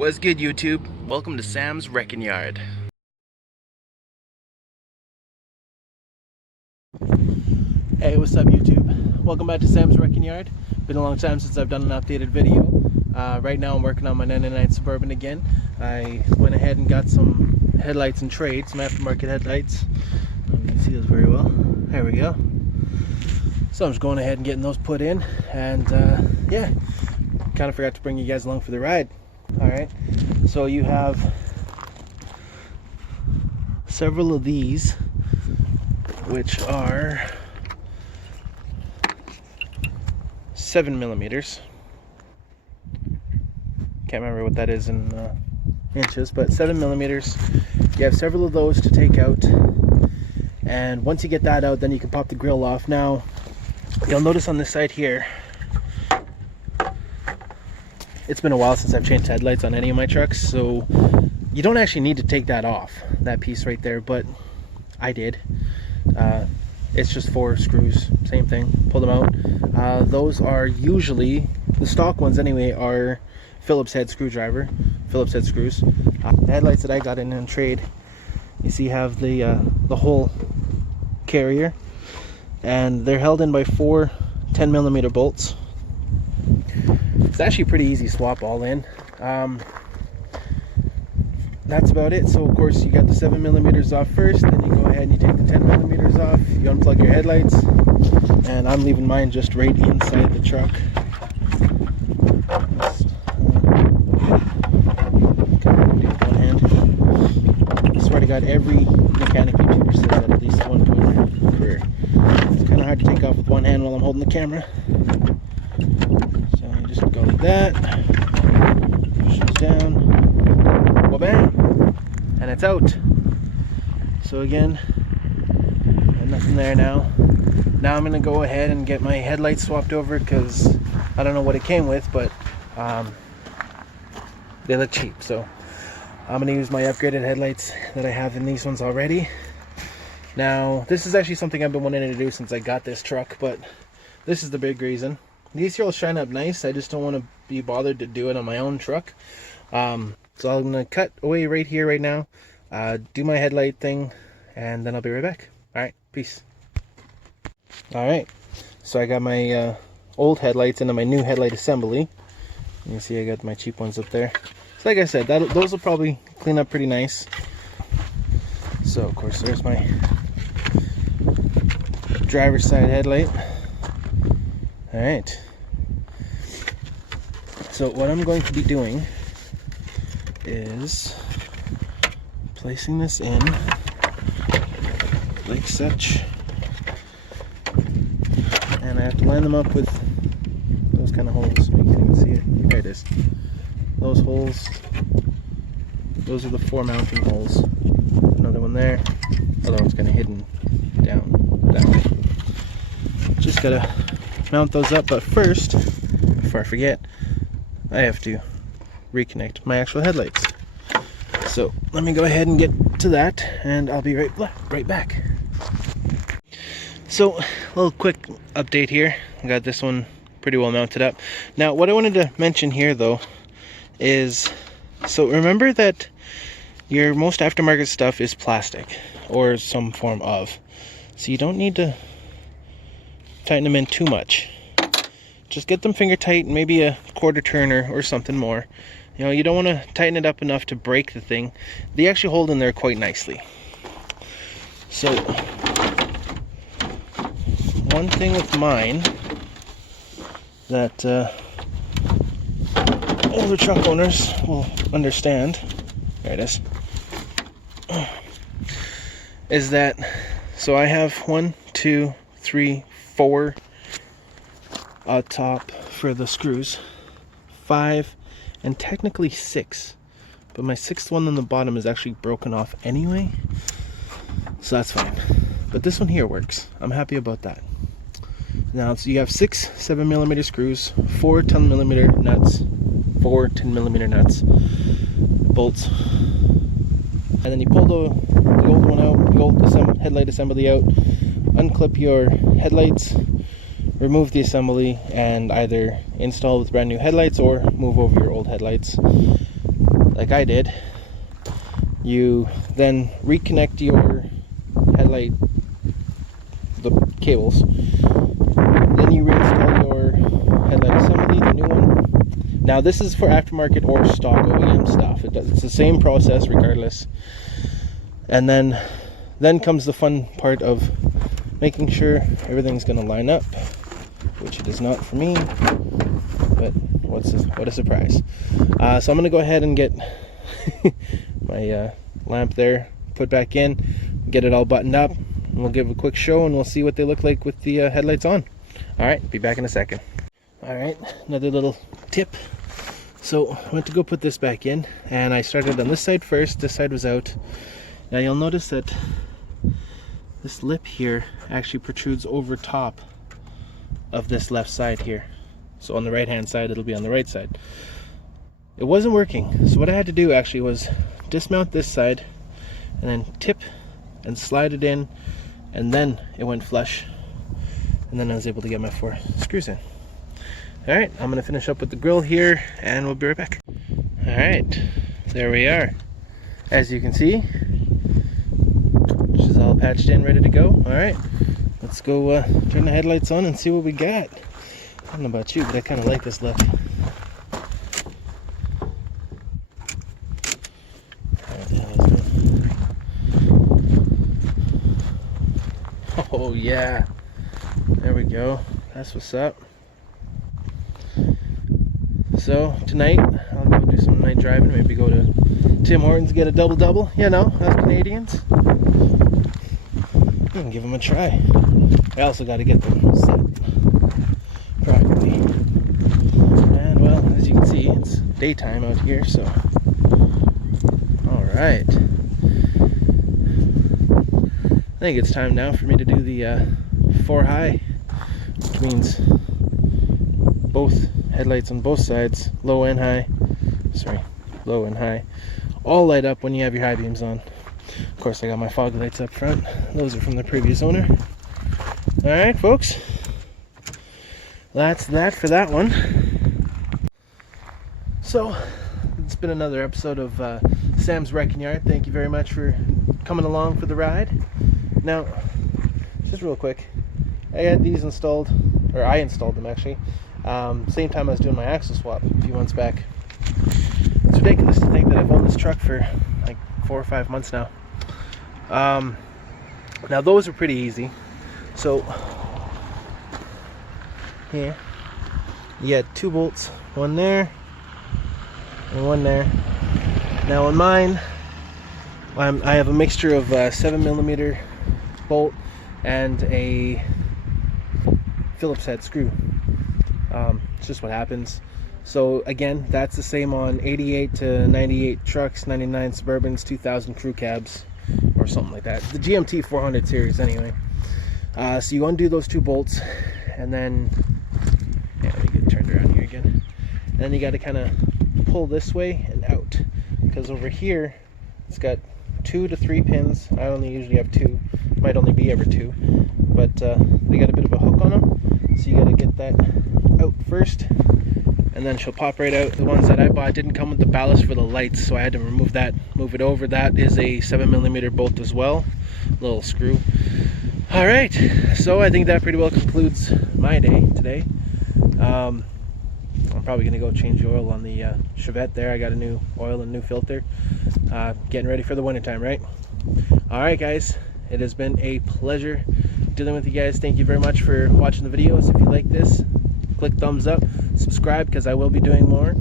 What's good, YouTube? Welcome to Sam's Wreckin Yard. Hey, what's up, YouTube? Welcome back to Sam's Wreckin Yard. Been a long time since I've done an updated video. Right now I'm working on my 99 Suburban again. I went ahead and got some headlights and trade, some aftermarket headlights. You can see those very well. There we go. So I'm just going ahead and getting those put in, and yeah, kind of forgot to bring you guys along for the ride. Alright, so you have several of these, which are 7mm. Can't remember what that is in inches, but 7mm. You have several of those to take out, and once you get that out, then you can pop the grill off. Now, you'll notice on this side here, it's been a while since I've changed headlights on any of my trucks, so you don't actually need to take that off, that piece right there, but I did. It's just 4 screws, same thing, pull them out. Those are usually, the stock ones anyway, are Phillips head screws. The headlights that I got in trade, you see, have the whole carrier, and they're held in by 4 10mm bolts. It's actually a pretty easy swap all in. That's about it. So of course you got the 7mm off first, then you go ahead and you take the 10mm off, you unplug your headlights, and I'm leaving mine just right inside the truck. I swear to God, every mechanic YouTuber says that at least one point in their career. It's kind of hard to take off with one hand while I'm holding the camera. So you just go like that, push this down, bang, and it's out. So again, nothing there now. Now I'm gonna go ahead and get my headlights swapped over, because I don't know what it came with, but they look cheap. So I'm gonna use my upgraded headlights that I have in these ones already. Now, this is actually something I've been wanting to do since I got this truck, but this is the big reason. These here will shine up nice. I just don't want to be bothered to do it on my own truck. So I'm going to cut away right here, right now, do my headlight thing, and then I'll be right back. Alright, peace. Alright, so I got my old headlights into my new headlight assembly. You can see I got my cheap ones up there. So like I said, those will probably clean up pretty nice. So of course there's my driver's side headlight. Alright, so what I'm going to be doing is placing this in like such, and I have to line them up with those kind of holes so you can even see it. There it is. Those holes, those are the 4 mounting holes. Another one there, other one's kind of hidden down that way. Just gotta mount those up, but first, before I forget, I have to reconnect my actual headlights. So let me go ahead and get to that, and I'll be right back. So a little quick update here. I got this one pretty well mounted up. Now what I wanted to mention here though is, so remember that your most aftermarket stuff is plastic or some form of, so you don't need to tighten them in too much. Just get them finger tight, maybe a quarter turner or something more. You know, you don't want to tighten it up enough to break the thing. They actually hold in there quite nicely. So one thing with mine that older truck owners will understand, there it is that, so I have 1, 2, 3, 4 top for the screws, 5, and technically 6, but my 6th one on the bottom is actually broken off anyway, so that's fine. But this one here works. I'm happy about that. Now, so you have 6 7mm screws, 4 10mm nuts, 4 10mm nuts, bolts, and then you pull the old one out, the old headlight assembly out, unclip your headlights, remove the assembly, and either install with brand new headlights or move over your old headlights. like I did, you then reconnect your headlight, the cables, then you reinstall your headlight assembly, the new one. Now this is for aftermarket or stock OEM stuff. It's the same process regardless. And then comes the fun part of making sure everything's going to line up, which it is not for me, but what a surprise. So I'm going to go ahead and get my lamp there put back in, get it all buttoned up, and we'll give a quick show and we'll see what they look like with the headlights on. Alright, be back in a second. Alright, another little tip. So I went to go put this back in, and I started on this side first. This side was out. Now you'll notice that this lip here actually protrudes over top of this left side here. So on the right hand side, it'll be on the right side. It wasn't working, so what I had to do actually was dismount this side and then tip and slide it in, and then it went flush, and then I was able to get my 4 screws in. Alright, I'm going to finish up with the grill here and we'll be right back. Alright, there we are. As you can see, which is all patched in, ready to go. Alright, let's go turn the headlights on and see what we got. I don't know about you, but I kind of like this look. Oh yeah, there we go. That's what's up. So tonight I'll go do some night driving, maybe go to Tim Hortons, get a double, you know, us Canadians. We can give them a try. I also got to get them set properly. And well, as you can see, it's daytime out here, so alright. I think it's time now for me to do the 4 high, which means both headlights on both sides, low and high, all light up when you have your high beams on. Of course, I got my fog lights up front. Those are from the previous owner. Alright folks, that's that for that one. So it's been another episode of Sam's Wrecking Yard. Thank you very much for coming along for the ride. Now, just real quick, I had these installed, or I installed them actually, same time I was doing my axle swap a few months back. It's ridiculous to think that I've owned this truck for like 4 or 5 months now. Now those are pretty easy. So here you get 2 bolts, one there and one there. Now on mine, I have a mixture of 7mm bolt and a Phillips head screw. It's just what happens. So again, that's the same on 88 to 98 trucks, 99 Suburbans, 2000 crew cabs, or something like that. The GMT 400 series anyway. So you undo those 2 bolts, and then, yeah, let me get turned around here again. And then you got to kind of pull this way and out, because over here it's got 2 to 3 pins. I only usually have 2, might only be ever 2, but they got a bit of a hook on them, so you got to get that out first, and then she'll pop right out. The ones that I bought didn't come with the ballast for the lights, so I had to remove that, move it over. That is a 7mm bolt as well, little screw. Alright, so I think that pretty well concludes my day today. I'm probably going to go change the oil on the Chevette there. I got a new oil and new filter. Getting ready for the winter time, right? Alright guys, it has been a pleasure dealing with you guys. Thank you very much for watching the videos. If you like this, click thumbs up, subscribe, because I will be doing more.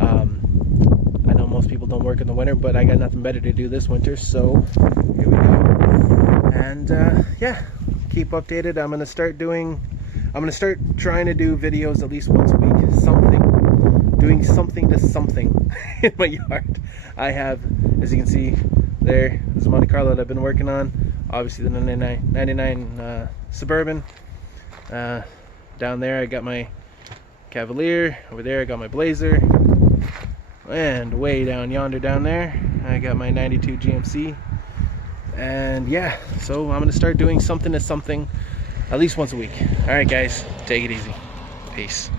I know most people don't work in the winter, but I got nothing better to do this winter, so here we go. And yeah, keep updated. I'm gonna start trying to do videos at least once a week, doing something to something in my yard. I have, as you can see there, this is Monte Carlo that I've been working on. Obviously the 99 Suburban. Down there I got my Cavalier. Over there I got my Blazer. And way down yonder down there I got my 92 GMC. And yeah, so I'm going to start doing something to something at least once a week. Alright guys, take it easy. Peace.